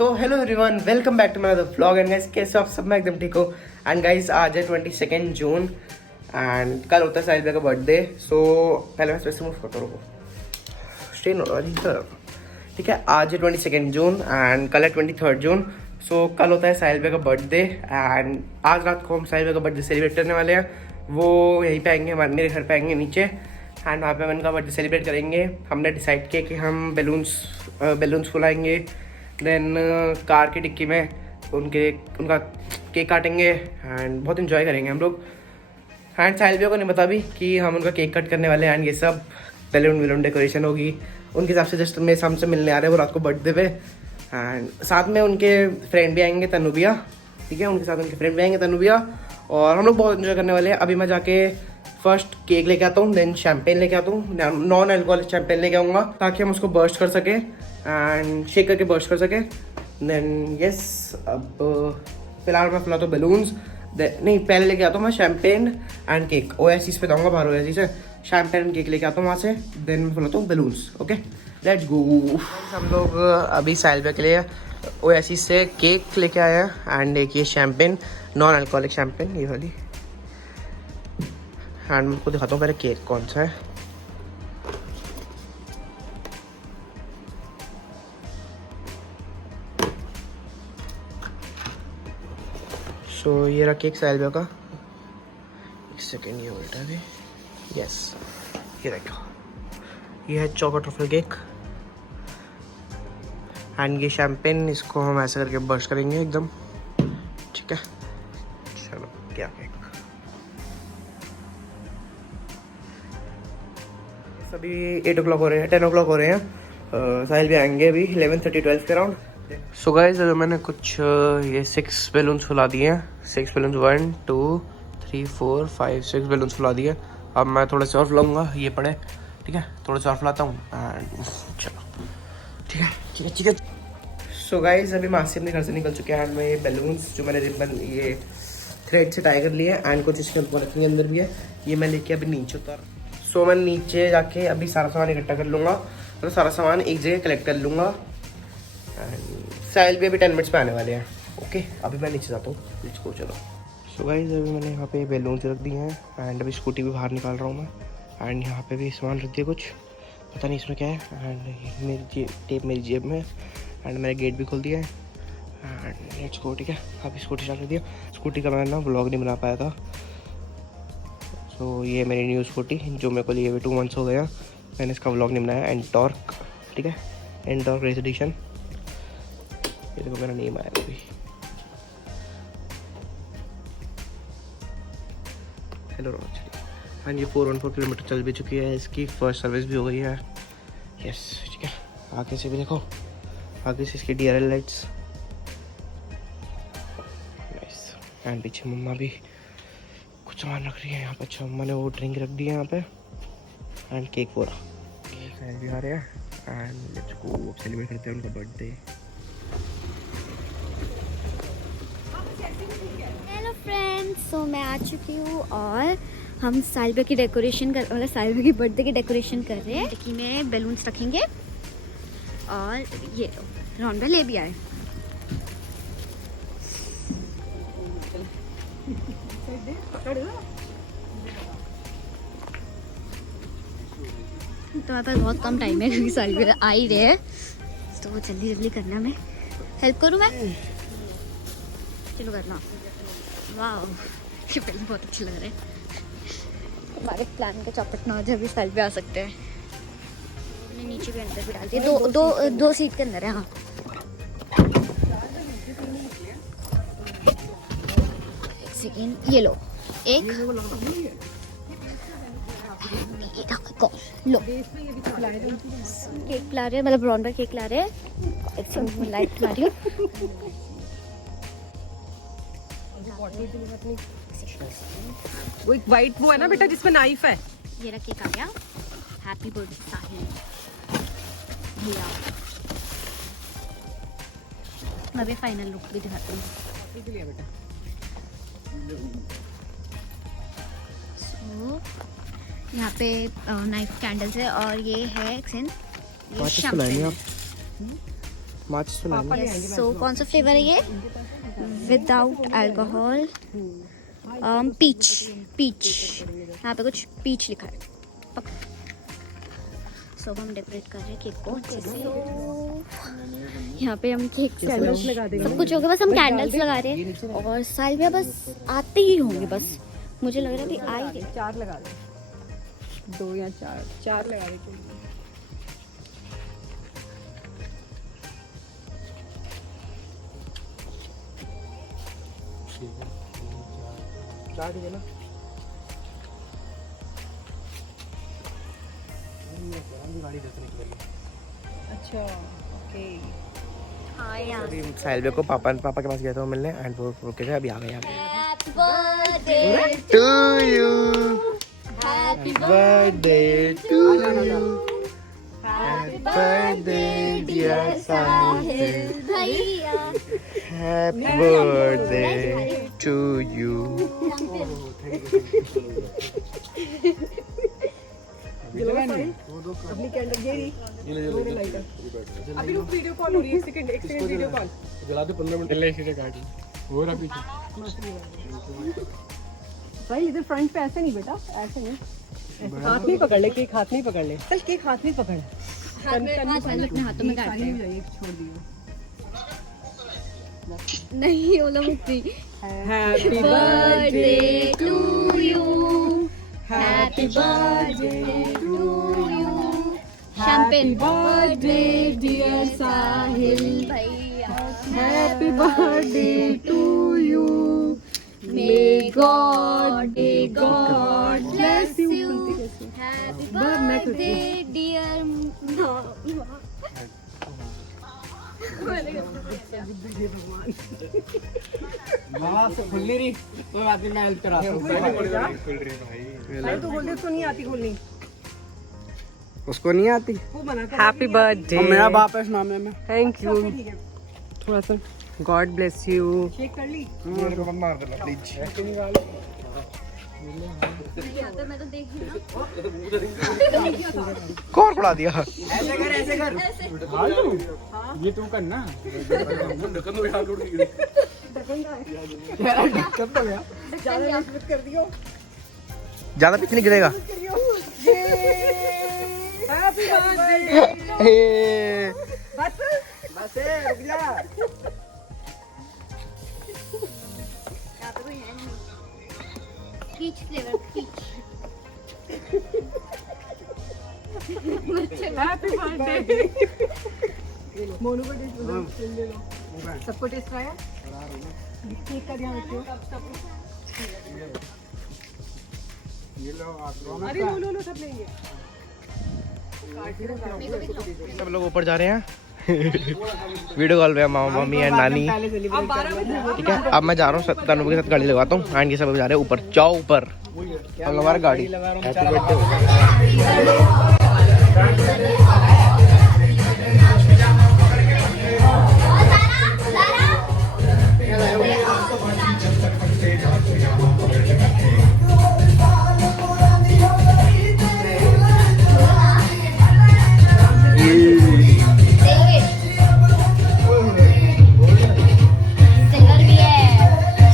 So hello everyone, welcome back to my other vlog. And guys, कैसे हो आप सब? मैं एकदम ठीक हूँ। एंड गाइस, आज है 22 जून एंड कल होता है साहिल भाई का बर्थडे। सो पहले मैं स्पेस मूव करता हूँ, स्ट्रेन हो रहा है। ठीक है, आज है 22 जून एंड कल है 23 जून। सो कल होता है साहिल भाई का बर्थडे एंड आज रात को हम साहिल भाई का बर्थडे सेलिब्रेट करने वाले हैं। वो यहीं पे आएंगे, मेरे घर पे आएंगे नीचे एंड वहाँ पे हम उनका बर्थडे सेलिब्रेट करेंगे। हमने डिसाइड किया कि हम बैलून्स फुलाएंगे, देन कार की डिक्की में उनका केक काटेंगे एंड बहुत इन्जॉय करेंगे हम लोग। एंड साहिल भैया को नहीं पता भी कि हम उनका केक कट करने वाले हैं एंड ये सब बैलून डेकोरेशन होगी उनके हिसाब से। जस्ट मेरे हमसे मिलने आ रहे हैं वो रात को बर्थडे पे। एंड साथ में उनके फ्रेंड भी आएंगे, तनु भैया। ठीक है, उनके साथ उनके फ्रेंड भी आएंगे, तनु भैया, और हम लोग बहुत इन्जॉय करने वाले हैं। अभी मैं जाके फर्स्ट केक लेके आता हूँ, देन शैम्पेन लेके आता हूँ, नॉन अल्कोहलिक शैम्पेन लेके आऊँगा ताकि हम उसको बर्स्ट कर सके एंड शेक करके बर्स्ट कर सके। देन यस, अब फिलहाल मैं फुलाता हूँ बैलून्स। नहीं, पहले लेके आता हूँ मैं शैम्पेन एंड केक। ओएसिस पे जाऊँगा, बाहर ओएसिस से शैम्पेन एंड केक लेके आता हूँ वहाँ से, देन मैं फुलाता हूँ बैलून्स। Okay, let's go. हम लोग अभी साहिल भाई के लिए ओएसिस से केक लेके आए हैं एंड एक ये शैम्पेन, नॉन अल्कोहलिक शैम्पेन, ये वाली। एंड मैं आपको दिखाता हूँ पहले केक कौन सा है। सो ये रहा केक साहिल भैया का। एक सेकेंड, ये उल्टा भी। यस, ये देखो, ये है चॉकलेट ट्रफल केक एंड ये शैम्पेन। इसको हम ऐसे करके बर्स्ट करेंगे एकदम। ठीक है, चलो क्या केक। अभी 8 o'clock हो रहे हैं, 10 o'clock हो रहे हैं। साहिल भी आएंगे अभी 11:30 12 के अराउंड। सो गाइस, मैंने कुछ ये 6 बैलून्स फुला दिए हैं। 6 बैलून्स, 1 2 3 4 5 6 बैलून्स फुला दिए। अब मैं थोड़े से और फुलाऊंगा, ये पड़े। ठीक है, थोड़े से और फुलाता हूँ एंड चलो। ठीक है ठीक है ठीक है। सो गाइस, अभी मासी अपने घर से निकल चुके हैं एंड मैं ये बैलून्स जो मैंने रिबन ये थ्रेड से टाई कर लिए एंड कुछ इसके रखने के अंदर भी है, ये मैं लेके अभी नीचे उतर। सो मैं नीचे जाके अभी सारा सामान इकट्ठा कर लूँगा, तो सारा सामान एक जगह कलेक्ट कर लूँगा एंड साहिल भी अभी 10 मिनट्स पे आने वाले हैं। ओके, अभी मैं नीचे जाता हूँ, लेट्स गो, चलो। सो गाइस, अभी मैंने यहाँ पे बैलून्स रख दिए हैं एंड अभी स्कूटी भी बाहर निकाल रहा हूँ मैं। एंड यहाँ पे भी सामान रख दिया, कुछ पता नहीं इसमें क्या है। एंड मेरी टेप मेरी जेब में एंड मैंने गेट भी खोल दिया है एंड लेट्स गो। ठीक है, अभी स्कूटी स्टार्ट कर दिया। स्कूटी का मैंने ना व्लॉग नहीं बना पाया था। तो ये मेरी न्यू स्कूटी जो मेरे को लिए हुए 2 months हो गया, मैंने इसका व्लॉग नहीं बनाया। एंटॉर्क, ठीक है, एंटॉर्क रेस एडिशन। ये देखो मेरा नेम आया अभी। हेलो रोज। हाँ, ये 414 किलोमीटर चल भी चुकी है, इसकी फर्स्ट सर्विस भी हो गई है। यस, ठीक है। आगे से भी देखो, आगे से इसकी DRL लाइट्स। नाइस। एंड पीछे मम्मा भी कुछ सामान रख रही है यहाँ पे। अच्छा, मम्मा ने वो ड्रिंक रख दी है यहाँ पे एंड केक पूरा। केक भी आ रहे हैं एंड लेट्स गो, सेलिब्रेट करते हैं उनका बर्थडे। हेलो फ्रेंड्स, सो मैं आ चुकी हूँ और हम साहिल भाई की डेकोरेशन कर, मतलब साहिल भाई की बर्थडे की डेकोरेशन कर रहे हैं। डिक्की में बैलून्स रखेंगे और ये लो रॉन भाई ले भी आए। तुम्हारे पास बहुत कम टाइम है क्योंकि साहिल भाई आ ही रहे हैं, तो जल्दी जल्दी करना। मैं हेल्प करूँ? मैं चलो करना। वाह, ये पहले बहुत अच्छे लग रहे हैं। हमारे प्लान का चौपट ना हो जाए, अभी साइड पे आ सकते हैं। हमने नीचे भी अंदर भी डाल दिए, दो सीट के अंदर है। हाँ, एक सेकेंड, ये लो एक, लो केक पिला रहे हैं, मतलब ब्राउन पर केक ला रहे हैं। एक सेकेंड, लाइट पिला रही हूँ। वो एक वाइट वो है ना बेटा जिसमें नाइफ है। ये रहा केक आ गया। हैप्पी बर्थडे साहिल भैया। मैं भी फाइनल लुक भी दिखाती हूँ। सो यहाँ पे नाइफ कैंडल्स है और ये है एक्सेंट, ये शैम्पेन है। माचिस तो नहीं है। सो कौन सा फ्लेवर है ये? विदाउट अल्कोहल, पीच पीच, यहाँ पे कुछ पीच लिखा है। सो हम डेकोरेट कर रहे हैं केक को अच्छे से। यहाँ पे हम केक सब कुछ हो गया, बस हम कैंडल्स लगा रहे हैं और सालविया बस आते ही होंगे। बस मुझे लग रहा है कि आ ही गए। 4 लगा दे, 2 या 4 लगा दे। स्टार्ट है ना। अच्छा ओके। हाँ यार। अभी साहिल को पापा के पास गया था मिलने एंड वो रुके थे, अभी आ गए। Happy birthday to you, happy birthday to you, happy birthday dear Sahil, भैया। Happy birthday to you. अपनी कैंडल ये लाइटर अभी रुक, वीडियो कॉल हो रही है। एक सेकंड वीडियो कॉल जला दे 15 मिनट ले इसे काट हो रहा पीछे। भाई इधर फ्रंट पे ऐसे नहीं बेटा, ऐसे नहीं, हाथ नहीं पकड़ ले, केक हाथ नहीं पकड़ ले। चल केक हाथ नहीं पकड़, अपने हाथों में काटते हैं। छोड़ दियो। नहीं ओला मुक्ति। Happy birthday to you, happy birthday to you, champagne birthday dear Sahil भैया, happy birthday to you, may God bless you, happy birthday dear मां से खुल रही तो आके मैं हेल्प कराता हूं। खुल रही भाई, तो बोल दे उसको नहीं आती खोलनी, उसको नहीं आती। वो मना कर। Happy birthday. मेरा बाप है इस मामले में। Thank you. थोड़ा सा गॉड ब्लेस यू। शेक कर ली। मेरे को मार देना प्लीज। ऐसे निकाल। मैं तो देख ही कौन पड़ा दिया? ऐसे कर हां तू ये तू करना ढक्कन तो यहां टूट गई। यार ढक्कन तो गया, ज्यादा मत कर दियो, ज्यादा पीछे नहीं गिरेगा। Happy birthday. बस बस रुक जा। Peach flavour peach. Happy birthday. Monu को टेस्ट ले लो, सबको टेस्ट आया। केक का ध्यान रखियो। ये लो आप। अरे लो सब लेंगे। सब लोग ऊपर जा रहे हैं वीडियो कॉल पे, मामा मम्मी एंड नानी। ठीक है, अब मैं जा रहा हूँ तनु के साथ गाड़ी लगाता हूँ एंड ये सब जा रहे हैं ऊपर। जाओ ऊपर, अब हमारा गाड़ी। Happy birthday.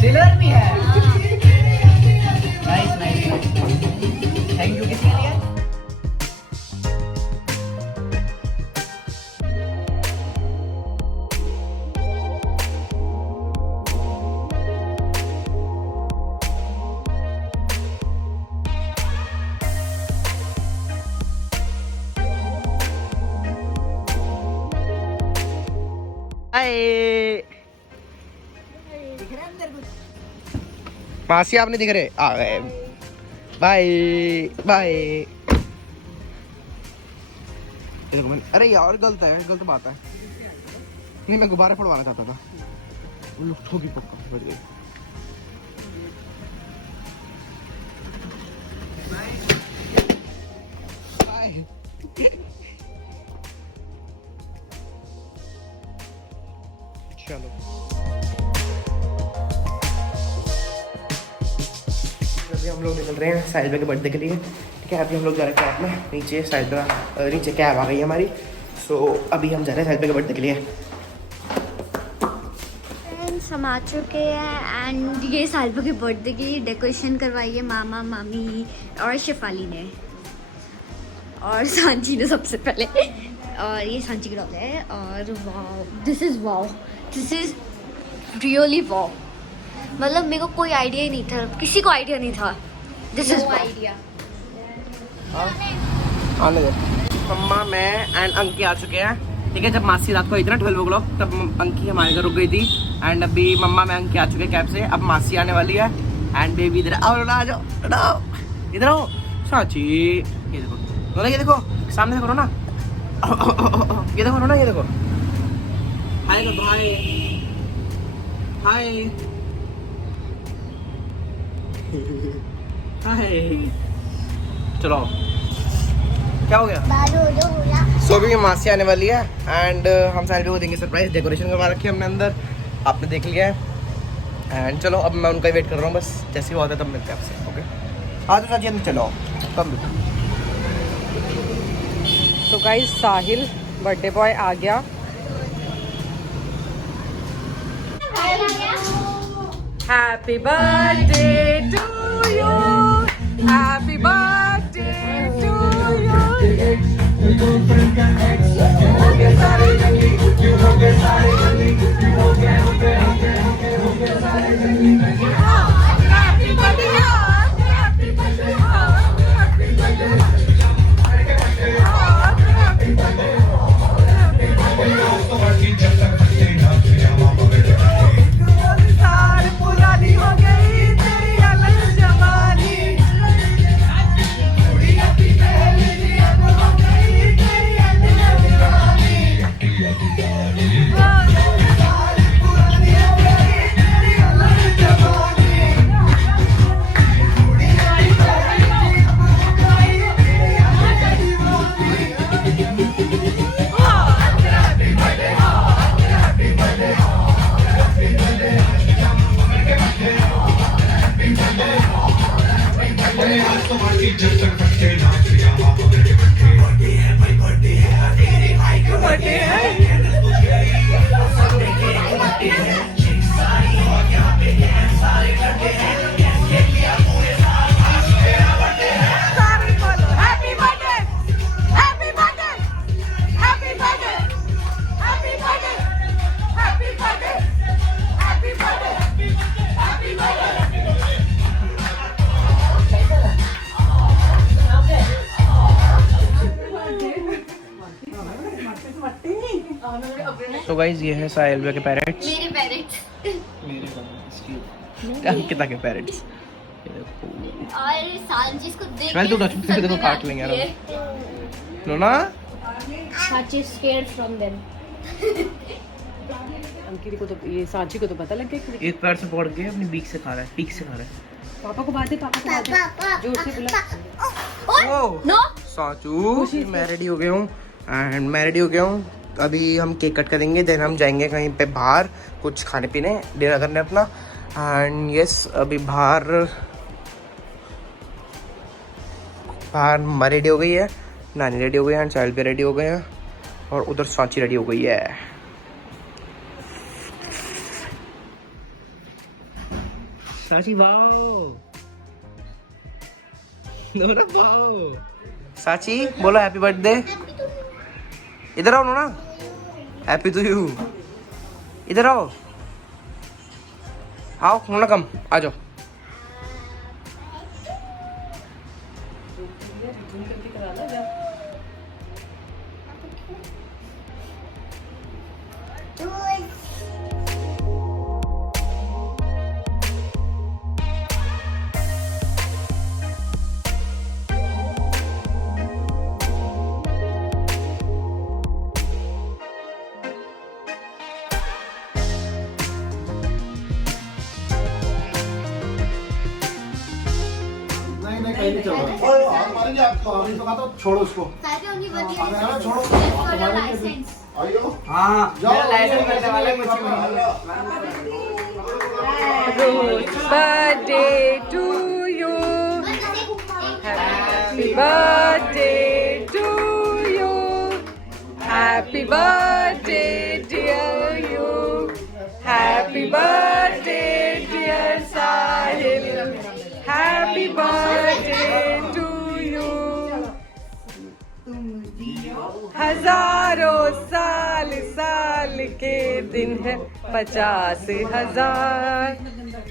सिल्वर भी है। थैंक यू किसके लिए? मासी आप नहीं दिख रहे, आ गए। Bye bye. अरे यार गलत बात है। नहीं, मैं गुब्बारे फोड़वाना चाहता था। वो लोग ठोकी पक्का बढ़ गई। चलो अभी हम लोग निकल रहे हैं साहिल के बर्थडे के लिए। ठीक है, अभी हम लोग जा रहे हैं कैब में नीचे। साहिल नीचे कैब आ गई है हमारी। सो अभी हम जा रहे हैं साहिल के बर्थडे के लिए। फ्रेंड्स हम आ चुके हैं एंड ये सालभर के बर्थडे की डेकोरेशन करवाई है मामा मामी और शिफाली ने और सांची ने सबसे पहले। और ये सांची की डॉल है और wow this is really wow. मतलब मेरे को कोई आइडिया ही नहीं था, किसी को आइडिया नहीं था। This is idea. आने दे। मम्मा मैं एंड अंकी आ चुके हैं। ठीक है, जब मासी रात को इतना 12 o'clock तब अंकी हमारे घर रुक गई थी एंड अभी मम्मा मैं अंकी आ चुके हैं कैब से। अब मासी आने वाली है एंड बेबी इधर आओ ना, आ जाओ इधर आओ। साची ये देखो रोना, ये देखो सामने देखो रोना, ये देखो रोना, ये देखो हाय कर दो, हाय हाय हाय। चलो क्या हो गया? सो भी मासी आने वाली है एंड हम सारे को देंगे सरप्राइज। डेकोरेशन करवा रखी है हमने अंदर, आपने देख लिया है एंड चलो अब मैं उनका वेट कर रहा हूँ बस। जैसे ही वो आता है तब मिलते हैं आपसे। ओके आ तो साजी अंदर चलो कब। तो गाइस साहिल बर्थडे बॉय आ गया। Happy birthday to you, happy birthday to you. तो गाइज ये है साहिल के पेरेंट्स, मेरे पेरेंट्स अंकिता के पेरेंट्स। और सांची को देख स्मेल तो टच पे देखो काट लेंगे यार। नो ना सांची स्केयर्ड फ्रॉम देम। अंकित को तो ये सांची को तो पता लग गया कि एक पैर से पकड़ के अपनी बीक से खा रहा है, पीक से खा रहा है। पापा को बात है, पापा को बात है, जोर से बुला। ओ नो साचू मैं रेडी हो गया हूँ एंड मैं रेडी हो गया हूँ। अभी हम केक कट करेंगे, देन हम जाएंगे कहीं पे बाहर कुछ खाने पीने डिनर करने अपना। एंड यस अभी बाहर माँ रेडी हो गई है, नानी रेडी हो गई है, चाइल्ड भी रेडी हो गए हैं और उधर सांची रेडी हो गई है। Sanchi wow, wow. सांची बोलो हैप्पी बर्थडे। इधर आओ ना, हैप्पी टू यू। इधर आओ, आओ नोना कम आ जाओ। छोड़ो उसको। छोड़ो। हाँ birthday to you, happy birthday to you, happy birthday dear you, happy birthday dear Sahil, happy birthday to you. हजारों साल साल के दिन है 50,000,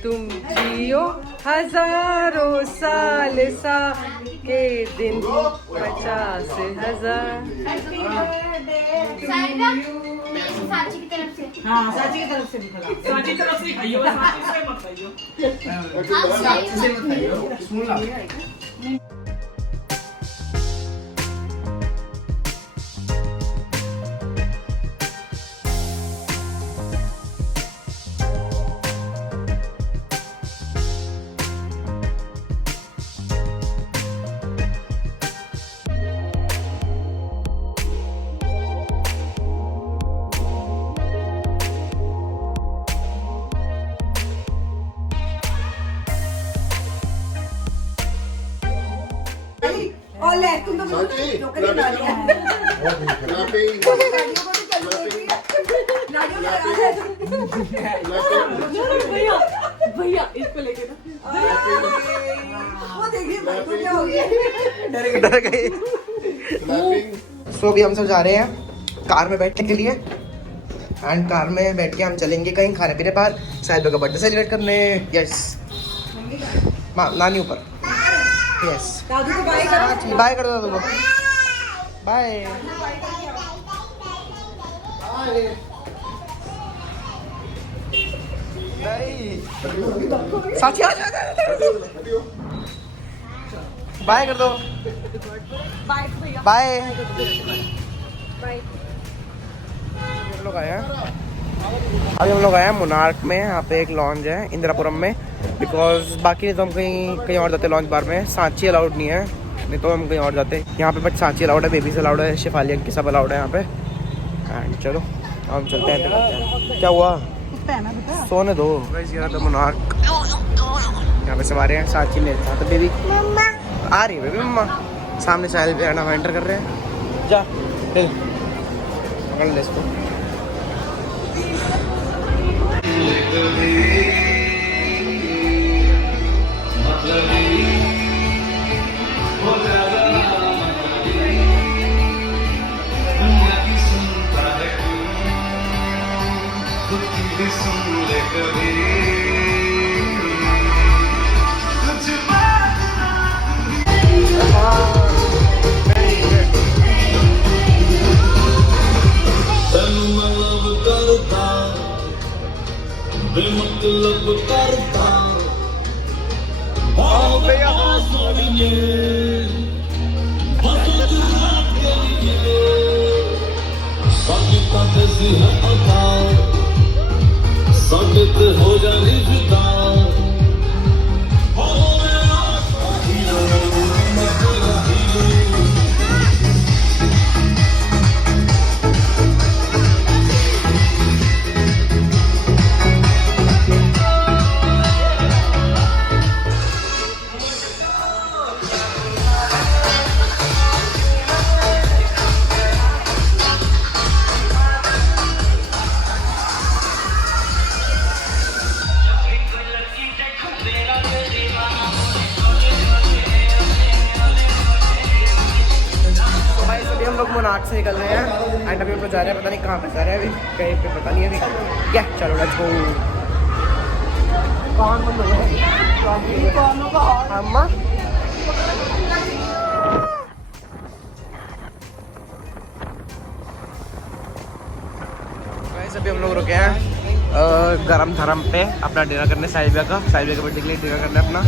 तुम जियो हजारों साल साल के दिन 50,000. साची की तरफ से हाँ साची की तरफ से भी खिला. साची तरफ से खाइयो, साची से मत खाइयो. सुन ला और ले तुम तो नौकरी बना लिया है. गाड़ियों को भी चल रही है. गाड़ियों में भैया भैया इसको लेके ना. वो देखिए भाई को क्या हो गया. डर गए. सो अभी हम सब जा रहे हैं कार में बैठने के लिए एंड कार में बैठ के हम चलेंगे कहीं खाने पीने पर साहिबा का बर्थडे सेलिब्रेट करने. यस नानी ऊपर. यस दादू को बाय करो. बाय कर दो तुमको. बाय. नहीं साची आ जा. बाय कर दो. बाय भैया. बाय. बाय. हम लोग आए हैं अभी हम लोग आए हैं मोनार्क में. यहाँ पे एक लॉन्ज है इंदिरापुरम में बिकॉज बाकी नहीं तो हम कहीं और जाते लॉन्च बार में. सांची अलाउड नहीं है, नहीं तो हम कहीं और जाते. यहाँ पे बट सांची अलाउड है, बेबीज अलाउड है, शेफाली अंकी सब अलाउड है यहाँ पे. एंड चलो हम चलते हैं. क्या हुआ सोने दो. ये तो मोनार्क यहाँ पे सब आ रहे हैं. सांची में था तो बेबी आ रही है. बेबी मम्मा सामने साहिल भी आना एंटर कर रहे हैं. जा चल पकड़ ले इसको. बेमतलब करता साबित हो जानी जुदा. हम लोग मोनार्क से निकल रहे हैं एंड अभी हम लोग जा रहे हैं पता नहीं कहाँ पे जा रहे हैं. अभी कहीं पे पता नहीं है अभी क्या. चलो लेट्स गो. कौन बंद हो गया अम्मा. अभी हम लोग रुके हैं गरम धर्म पे अपना डिनर करने. साहिबा का बर्थडे के लिए डिनर करना है अपना.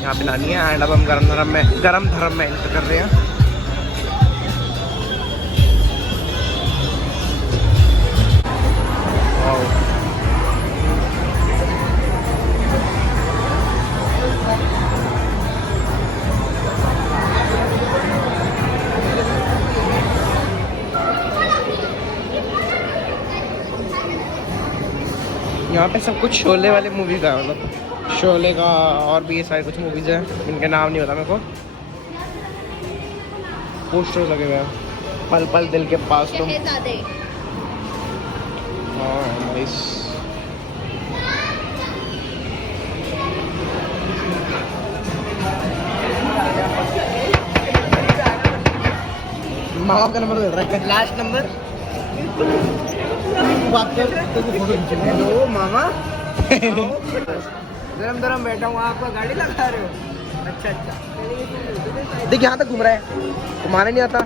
यहाँ पे नानी है एंड अब हम गरम धर्म में एंटर कर रहे हैं. यहाँ पे सब कुछ शोले वाले मूवी का है. मतलब शोले का और भी ये सारे कुछ मूवीज हैं इनके नाम नहीं पता मेरे को. पोस्टर लगे हुए हैं. पल पल दिल के पास तुम. हाँ नाइस. माँ बाप का नंबर मिल रहा है। लास्ट नंबर बात कर, तेरे को फोटो खींचना है। हेलो मामा, गरम गरम बैठा हूँ, आपका गाड़ी लगा रहे हो? अच्छा अच्छा। देख यहाँ तक घूम रहा है, घुमाने नहीं आता।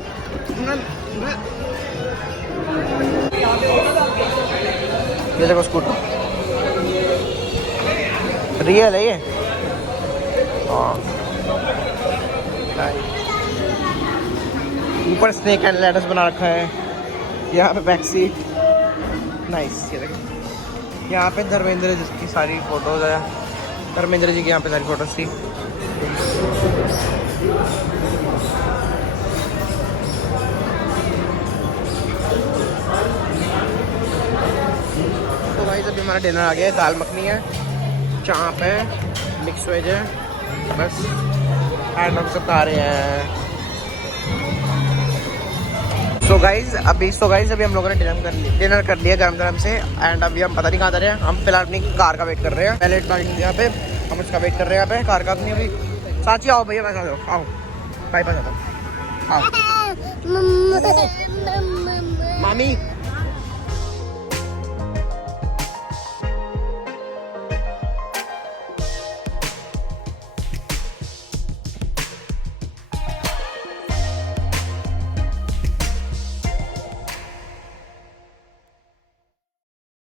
ये देखो स्कूटर रियल है ये। हाँ, ऊपर स्नेक एंड लैडर्स बना रखा है। यहाँ पे बैक सीट नाइस। ये देखो यहाँ पे धर्मेंद्र जी की सारी फोटोज है। धर्मेंद्र जी की यहाँ पे सारी फोटोज थी। तो भाई अभी हमारा डिनर आ गया है। दाल मखनी है, चाप है, मिक्स वेज है, बस एंड हम सब खा रहे हैं। सो गाइज अभी हम लोगों ने डिनर कर लिया गरम गरम से। एंड अभी हम पता नहीं कहाँ जा रहे हैं। हम फिलहाल अपनी कार का वेट कर रहे हैं। पहले पार्किंग यहाँ पे हम उसका वेट कर रहे हैं। यहाँ पे कार का अपनी अभी साची आओ भैया, मैं आओ बाईपास आता हूँ। मामी